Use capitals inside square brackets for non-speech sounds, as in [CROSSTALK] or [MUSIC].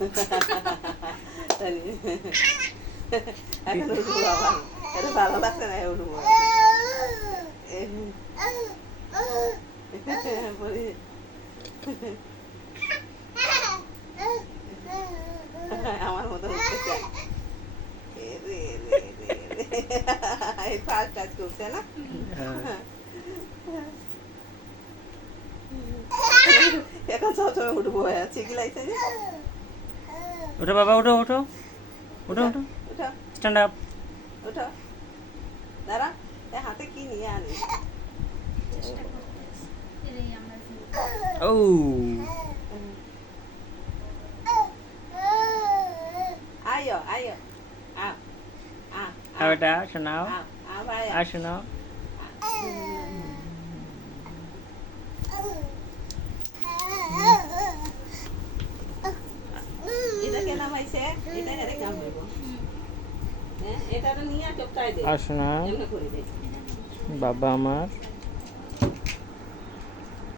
[LAUGHS] [LAUGHS] এখন উঠবো আবার এটা ভালো লাগছে না উঠবো আমার মতো। এই ফার্স্ট কাজ করছে না। এখন সবসময় উঠবো হয়ে আছে কি লাগছে যে ওঠো বাবা ওঠো ওঠো। ওঠো ওঠো। উঠো। স্ট্যান্ড আপ উঠো দাঁড়া হাতে কি নিয়ে আনি। ও আয়ো আয়ো। আও আ আর এটা শোনাও। আর শোনাও। নামাইছে এটা হেরে কাম হইব? হ্যাঁ এটা নিয়ে দে। দে। বাবা আমার।